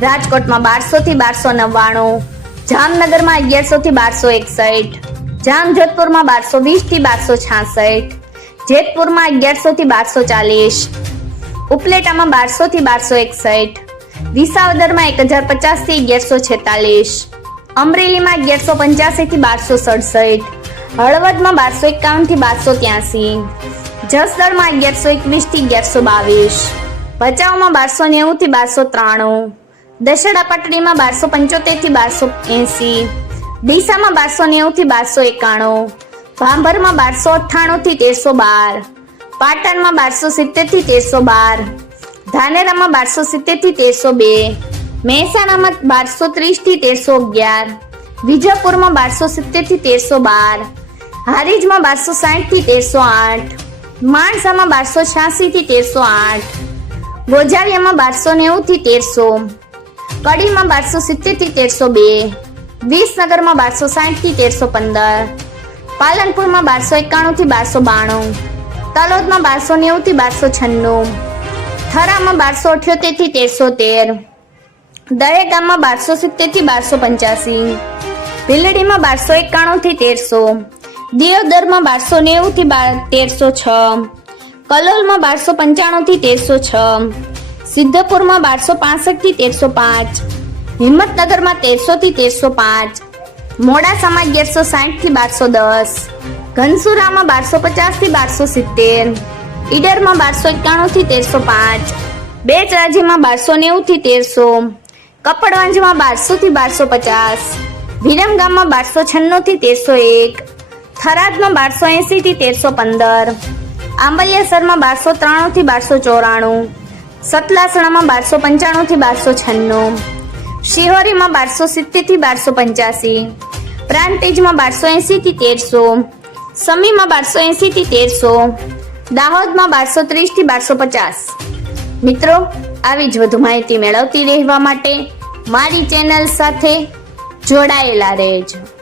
રાજકોટમાં બારસો થી બારસો નવ્વાણું, જામનગરમાં અગિયારસો થી બારસો એકસઠ, જામજોધપુરમાં બારસો વીસથી બારસો છાસઠ, જેતપુરમાં અગિયારસો થી બારસો ચાલીસ, ઉપલેટામાં બારસો થી બારસો એકસઠ, વિસાવદરમાં એક હજાર પચાસથી અગિયારસો છેતાલીસ, અમરેલીમાં અગિયારસો પંચ્યાસી થી બારસો સડસઠ, હળવદમાં બારસો એકાવનથી બારસો ત્યાસી, જસદણમાં અગિયારસો એકવીસથી અગિયારસો બાવીસ, ભચાઉમાં બારસો નેવું થી બારસો ત્રાણું દશેડા પાટડીમાં બારસો પંચોતેરથી બારસો એસી, ડીસામાં બારસો નેવું થી બારસો એકાણું, ભાંભરમાં બારસો અઠ્ઠાણું થી તેરસો બાર, પાટણમાં બારસો સિત્તેરથી તેરસો બાર, ધાનેરામાં બારસો સિત્તેરથી તેરસો બે, મહેસાણામાં બારસો ત્રીસથી તેરસો અગિયાર, વિજાપુરમાં બારસો સિત્તેરથી તેરસો બાર, હારીજમાં બારસો સાઠથી તેરસો આઠ, માણસામાં બારસો છ્યાસી થી તેરસો આઠ, ગોજારિયામાં બારસો નેવું થી તેરસો કડીમાં બારસો સિત્તેરથી તેરસો બે, વિસનગરમાં બારસો સાઠથી તેરસો પંદર, પાલનપુરમાં બારસો એકાણું થી બારસો બાણું, તલોદમાં બારસો નેવું થી બારસો છન્નું, થરામાં બારસો અઠ્યોતેરથી તેરસો તેર, દહેગામમાં બારસો સિત્તેરથી બારસો પંચ્યાસી, ભીલડીમાં બારસો એકાણું થી તેરસો, દિયોદરમાં બારસો નેવું થી તેરસો છ, કલોલમાં બારસો પંચાણું થી તેરસો છ સિદ્ધપુરમાં બારસો પાસઠથી તેરસો પાંચ, હિંમતનગરમાં તેરસો થી તેરસો પાંચ મોડાસામાં અગિયારસો સાઠથી બારસો દસ, ઘનસુરામાં બારસો પચાસથી બારસો સિત્તેર, ઈડરમાં બારસો એકાણું થી તેરસો પાંચ બેચરાજીમાં બારસો નેવું થી તેરસો, કપડવંજમાં બારસો થી બારસો પચાસ, વિરમગામમાં બારસો છન્નું થી તેરસો એક, થરાદમાં બારસો એંસી થી તેરસો પંદર, આંબલિયાસરમાં બારસો ત્રાણું થી બારસો ચોરાણું સતલાસણામાં બારસો પંચાણું થી બારસો છન્નું. શિહોરીમાં બારસો સિત્તેરથી બારસો પંચ્યાસી. પ્રાંતિજમાં બારસો એંસીથી તેરસો. સમીમાં બારસો એંસીથી તેરસો. દાહોદમાં બારસો ત્રીસથી બારસો પચાસ. મિત્રો, આવી જ વધુ માહિતી મેળવતી રહેવા માટે મારી ચેનલ સાથે જોડાયેલા રહેજો.